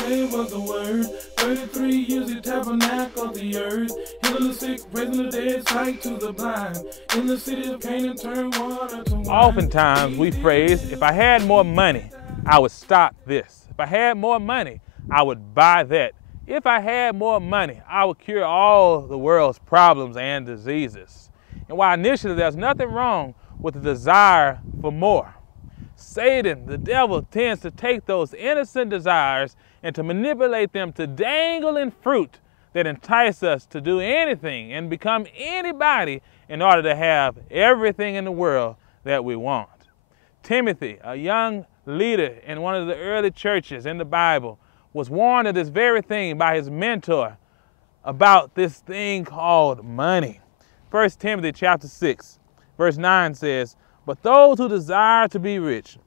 said was the word. 33 years he tabernacled the earth, healing the sick, raising the dead, sight to the blind. In the city of Canaan, turned water to wine. Oftentimes we phrase, if I had more money, I would stop this. If I had more money, I would buy that. If I had more money, I would cure all the world's problems and diseases. And while initially there's nothing wrong with the desire for more, Satan, the devil, tends to take those innocent desires and to manipulate them to dangling fruit that entice us to do anything and become anybody in order to have everything in the world that we want. Timothy, a young leader in one of the early churches in the Bible, was warned of this very thing by his mentor about this thing called money. 1 Timothy chapter 6, verse 9 says, "But those who desire to be rich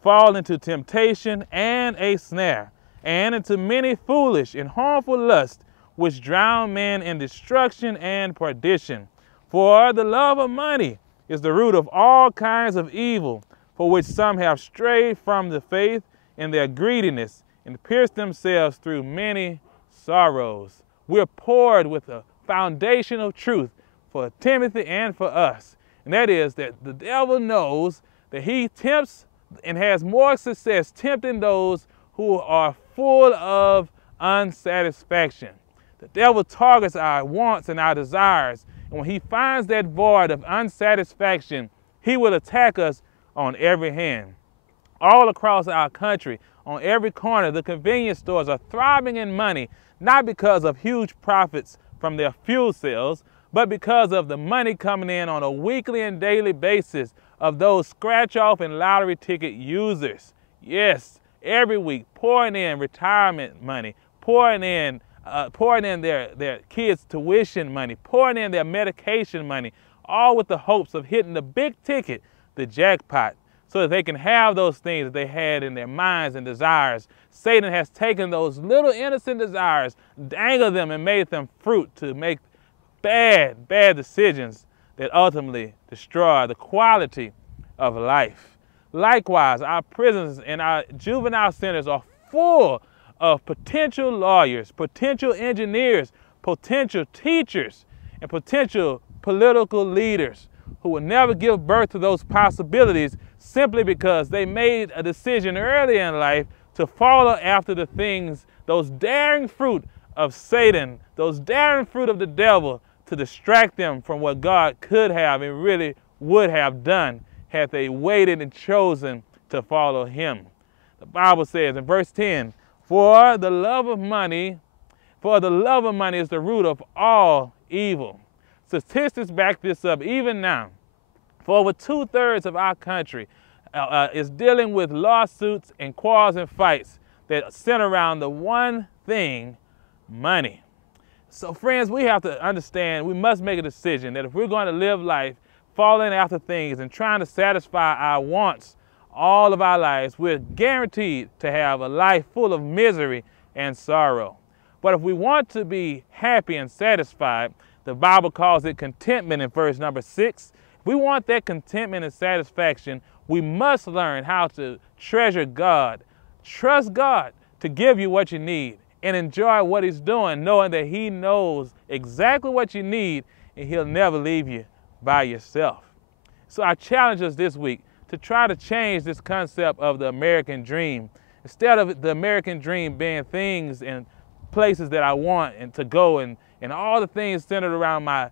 fall into temptation and a snare, and into many foolish and harmful lusts, which drown men in destruction and perdition. For the love of money is the root of all kinds of evil, for which some have strayed from the faith in their greediness, and pierced themselves through many sorrows." We're poured with a foundation of truth for Timothy and for us. And that is that the devil knows that he tempts and has more success tempting those who are full of unsatisfaction. The devil targets our wants and our desires. And when he finds that void of unsatisfaction, he will attack us on every hand. All across our country, on every corner, the convenience stores are thriving in money, not because of huge profits from their fuel sales, but because of the money coming in on a weekly and daily basis of those scratch-off and lottery ticket users. Yes, every week pouring in retirement money, pouring in their kids' tuition money, pouring in their medication money, all with the hopes of hitting the big ticket, the jackpot, so that they can have those things that they had in their minds and desires. Satan has taken those little innocent desires, dangled them and made them fruit to make bad decisions that ultimately destroy the quality of life. Likewise, our prisons and our juvenile centers are full of potential lawyers, potential engineers, potential teachers, and potential political leaders who will never give birth to those possibilities simply because they made a decision early in life to follow after the things, those daring fruit of Satan, those daring fruit of the devil, to distract them from what God could have and really would have done had they waited and chosen to follow him. The Bible says in verse 10, For the love of money is the root of all evil. Statistics back this up even now. For over 2/3 of our country is dealing with lawsuits and quarrels and fights that center around the one thing, money. So friends, we have to understand, we must make a decision that if we're going to live life following after things and trying to satisfy our wants all of our lives, we're guaranteed to have a life full of misery and sorrow. But if we want to be happy and satisfied, the Bible calls it contentment in verse number 6. If we want that contentment and satisfaction, we must learn how to treasure God, trust God to give you what you need, and enjoy what he's doing, knowing that he knows exactly what you need and he'll never leave you by yourself. So I challenge us this week to try to change this concept of the American dream. Instead of the American dream being things and places that I want and to go and all the things centered around my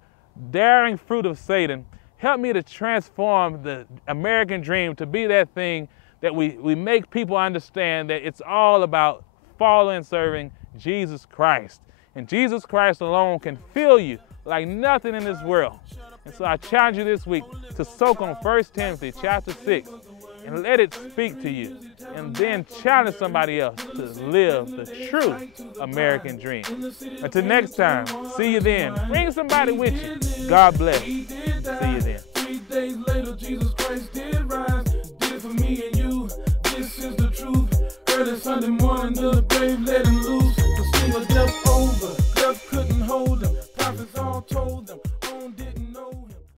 daring fruit of Satan, help me to transform the American dream to be that thing that we make people understand that it's all about following and serving Jesus Christ. And Jesus Christ alone can fill you like nothing in this world. And so I challenge you this week to soak on 1 Timothy chapter 6 and let it speak to you. And then challenge somebody else to live the true American dream. Until next time, see you then. Bring somebody with you. God bless. See you then. 3 days later, Jesus Christ did